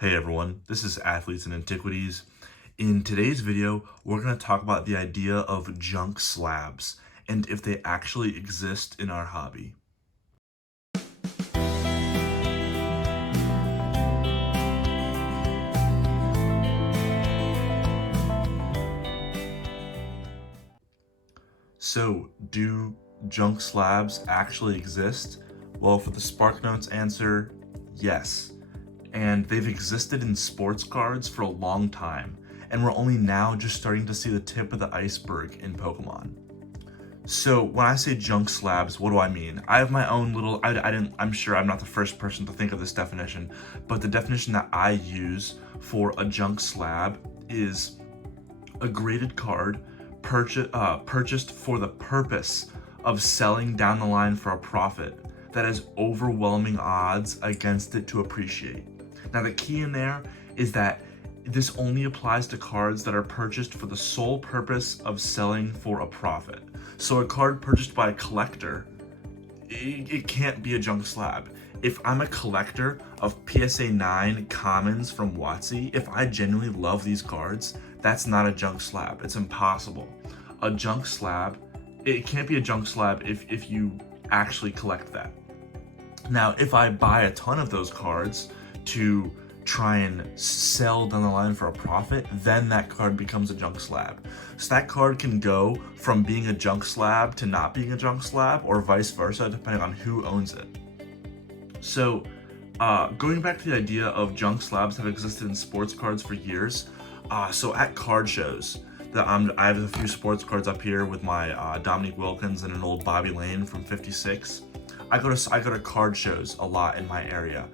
Hey everyone, this is Athletes and Antiquities. In today's video, we're going to talk about the idea of junk slabs and if they actually exist in our hobby. So, do junk slabs actually exist? Well, for the SparkNotes answer, yes. And they've existed in sports cards for a long time, and we're only now just starting to see the tip of the iceberg in Pokemon. So when I say junk slabs, what do I mean? I have my own little, I'm sure I'm not the first person to think of this definition, but the definition that I use for a junk slab is a graded card purchased for the purpose of selling down the line for a profit that has overwhelming odds against it to appreciate. Now the key in there is that this only applies to cards that are purchased for the sole purpose of selling for a profit. So a card purchased by a collector, it can't be a junk slab. If I'm a collector of PSA 9 commons from WotC, if I genuinely love these cards, that's not a junk slab. It's impossible. A junk slab, it can't be a junk slab if you actually collect that. Now, if I buy a ton of those cards to try and sell down the line for a profit, then that card becomes a junk slab. So that card can go from being a junk slab to not being a junk slab, or vice versa, depending on who owns it. So going back to the idea of junk slabs have existed in sports cards for years. So at card shows, I have a few sports cards up here with my Dominique Wilkins and an old Bobby Lane from '56. I go to card shows a lot in my area,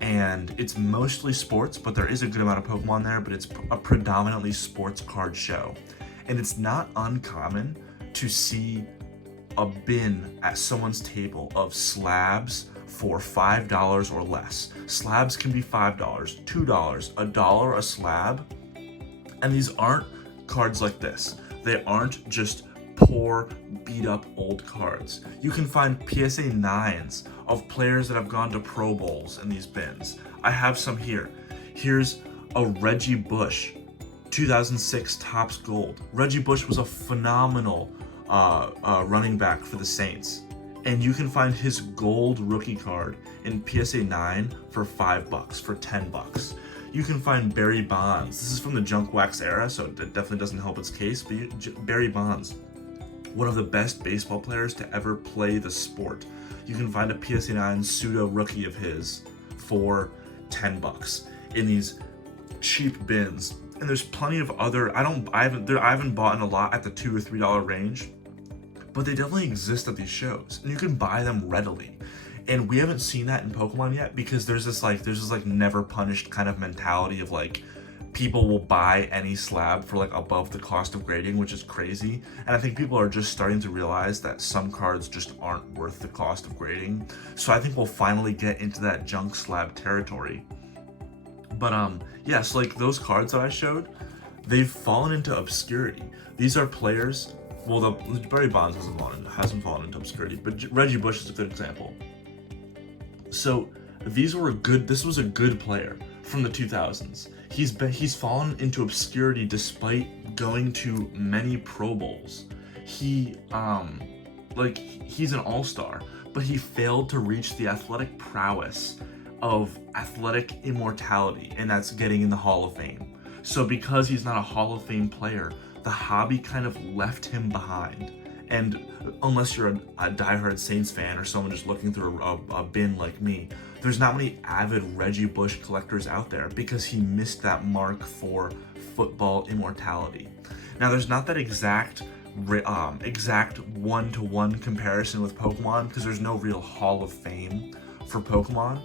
and it's mostly sports, but there is a good amount of Pokemon there, but it's a predominantly sports card show. And it's not uncommon to see a bin at someone's table of slabs for $5 or less. Slabs can be $5, $2, $1 a slab. And these aren't cards like this. They aren't just poor, beat up old cards. You can find PSA 9s of players that have gone to Pro Bowls in these bins. I have some here. Here's a Reggie Bush, 2006 Topps Gold. Reggie Bush was a phenomenal running back for the Saints. And you can find his gold rookie card in PSA 9 for $5, for $10. You can find Barry Bonds. This is from the Junk Wax era, so it definitely doesn't help its case, but Barry Bonds, one of the best baseball players to ever play the sport. You can find a PSA 9 pseudo rookie of his for $10 in these cheap bins. And there's plenty of other, I haven't bought in a lot at the $2 or $3 range, but they definitely exist at these shows, and you can buy them readily. And we haven't seen that in Pokemon yet, because there's this never punished kind of mentality of like, people will buy any slab for like above the cost of grading, which is crazy. And I think people are just starting to realize that some cards just aren't worth the cost of grading. So I think we'll finally get into that junk slab territory. But yeah, so like those cards that I showed, they've fallen into obscurity. These are players, well, the Barry Bonds hasn't fallen into obscurity, but Reggie Bush is a good example. So this was a good player from the 2000s. He's fallen into obscurity despite going to many Pro Bowls. He's an all-star, but he failed to reach the athletic prowess of athletic immortality, and that's getting in the Hall of Fame. So because he's not a Hall of Fame player, the hobby kind of left him behind. And unless you're a diehard Saints fan or someone just looking through a bin like me, there's not many avid Reggie Bush collectors out there because he missed that mark for football immortality. Now, there's not that exact one-to-one comparison with Pokemon, because there's no real Hall of Fame for Pokemon,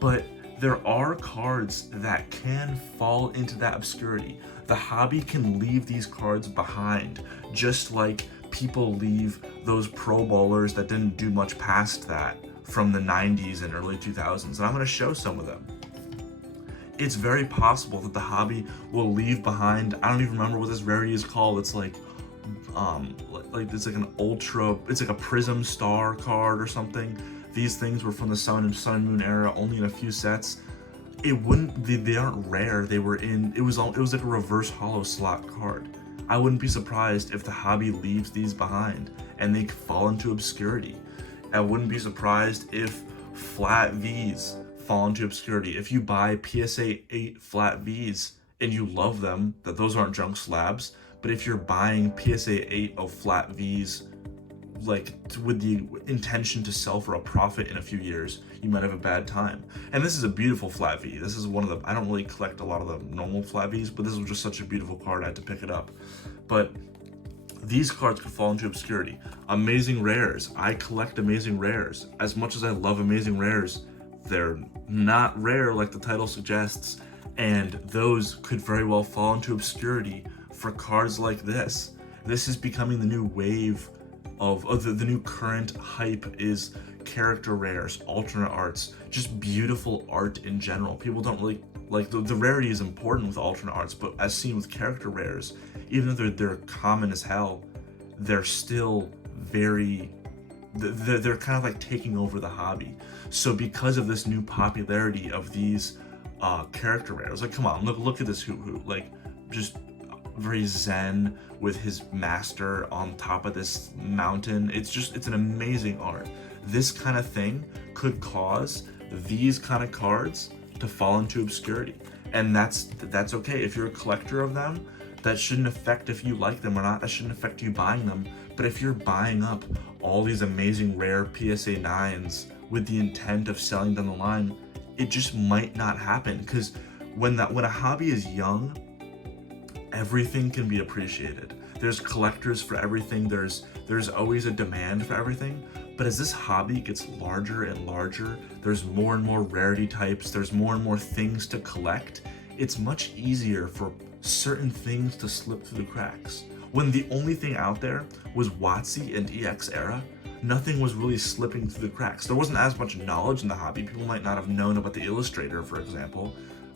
but there are cards that can fall into that obscurity. The hobby can leave these cards behind, just like people leave those Pro Bowlers that didn't do much past that from the 90s and early 2000s, and I'm going to show some of them. It's very possible that the hobby will leave behind, I don't even remember what this rarity is called, it's like it's like an ultra, it's like a Prism Star card or something. These things were from the Sun and Moon era, only in a few sets. it wouldn't, they aren't rare. They were in, it was like a reverse hollow slot card. I wouldn't be surprised if the hobby leaves these behind and they fall into obscurity. I wouldn't be surprised if flat V's fall into obscurity. If you buy PSA 8 flat V's and you love them, that those aren't junk slabs, but if you're buying PSA 8 of flat V's like with the intention to sell for a profit in a few years, you might have a bad time. And this is a beautiful flat V. This is one of the, I don't really collect a lot of the normal flat V's, but this was just such a beautiful card I had to pick it up. But these cards could fall into obscurity. Amazing rares. I collect amazing rares. As much as I love amazing rares, they're not rare like the title suggests, and those could very well fall into obscurity for cards like this. This is becoming the new wave of the new current hype is character rares, alternate arts, just beautiful art in general. People don't really like the rarity is important with alternate arts, but as seen with character rares, even though they're common as hell, they're still very they're kind of like taking over the hobby. So because of this new popularity of these character rares, like come on, look at this Hoot, like just very zen with his master on top of this mountain. It's an amazing art. This kind of thing could cause these kind of cards to fall into obscurity, and that's okay. If you're a collector of them, that shouldn't affect if you like them or not. That shouldn't affect you buying them. But if you're buying up all these amazing rare PSA 9s with the intent of selling down the line, it just might not happen, because when a hobby is young, everything can be appreciated. There's collectors for everything. There's always a demand for everything. But as this hobby gets larger and larger, there's more and more rarity types, there's more and more things to collect, it's much easier for certain things to slip through the cracks. When the only thing out there was WotC and EX era, nothing was really slipping through the cracks. There wasn't as much knowledge in the hobby. People might not have known about the Illustrator, for example,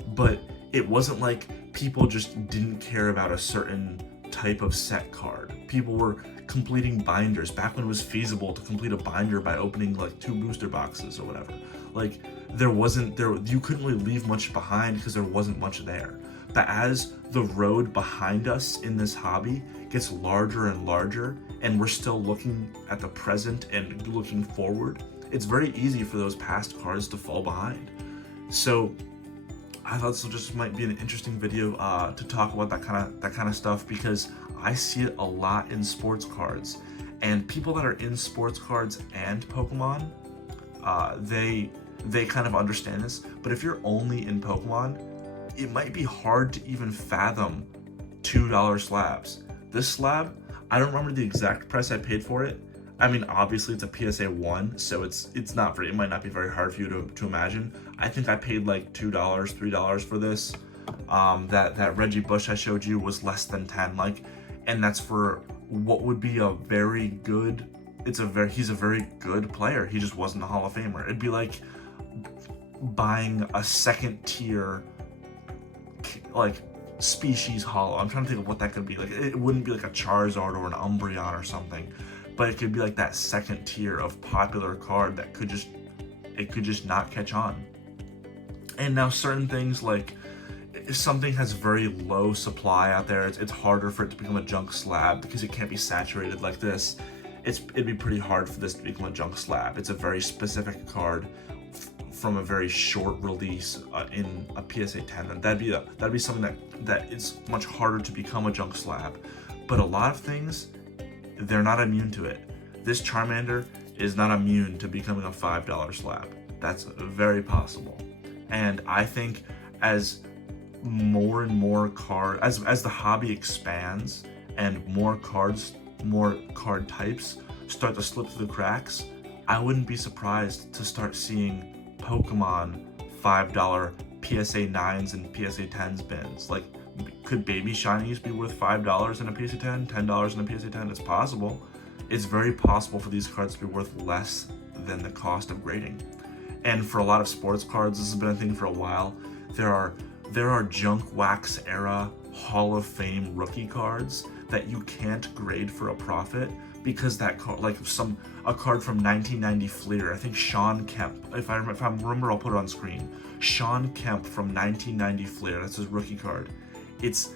but it wasn't like people just didn't care about a certain type of set card. People were completing binders back when it was feasible to complete a binder by opening like 2 booster boxes or whatever. Like you couldn't really leave much behind because there wasn't much there. But as the road behind us in this hobby gets larger and larger, and we're still looking at the present and looking forward, it's very easy for those past cards to fall behind. So I thought this just might be an interesting video to talk about that kind of stuff, because I see it a lot in sports cards, and people that are in sports cards and Pokemon, they kind of understand this. But if you're only in Pokemon, it might be hard to even fathom $2 slabs. This slab, I don't remember the exact price I paid for it. I mean, obviously it's a PSA 1, so it might not be very hard for you to imagine. I think I paid like $2, $3 for this. That Reggie Bush I showed you was less than 10, and that's for what would be a very good, he's a very good player. He just wasn't a Hall of Famer. It'd be like buying a second tier, like species hollow. I'm trying to think of what that could be. Like, it wouldn't be like a Charizard or an Umbreon or something, but it could be like that second tier of popular card that could just not catch on. And now certain things, like if something has very low supply out there, it's harder for it to become a junk slab because it can't be saturated like this. It'd be pretty hard for this to become a junk slab. It's a very specific card from a very short release in a PSA 10. That'd be something that is much harder to become a junk slab. But a lot of things, they're not immune to it. This Charmander is not immune to becoming a $5 slab. That's very possible. And I think as more and more as the hobby expands and more card types start to slip through the cracks, I wouldn't be surprised to start seeing Pokemon $5 PSA 9s and PSA 10s bins. Like, could baby shinies be worth $5 in a PSA 10, $10 in a PSA 10? It's possible. It's very possible for these cards to be worth less than the cost of grading. And for a lot of sports cards, this has been a thing for a while. There are junk wax era Hall of Fame rookie cards that you can't grade for a profit because that card, like a card from 1990 Fleer, I think Sean Kemp, if I remember, I'll put it on screen. Sean Kemp from 1990 Fleer, that's his rookie card. It's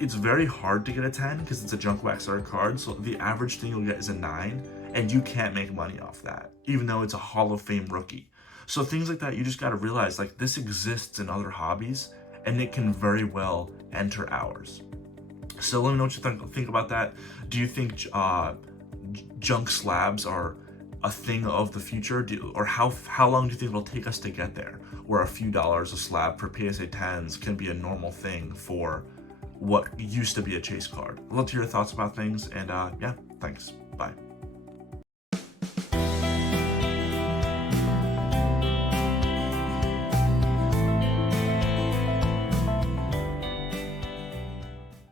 very hard to get a 10 because it's a junk wax art card, so the average thing you'll get is a 9, and you can't make money off that, even though it's a Hall of Fame rookie. So things like that, you just gotta realize, like, this exists in other hobbies, and it can very well enter ours. So let me know what you think about that. Do you think junk slabs are a thing of the future? Or how long do you think it'll take us to get there, where a few dollars a slab for PSA 10s can be a normal thing for what used to be a chase card? I'd love to hear your thoughts about things, and yeah, thanks. Bye.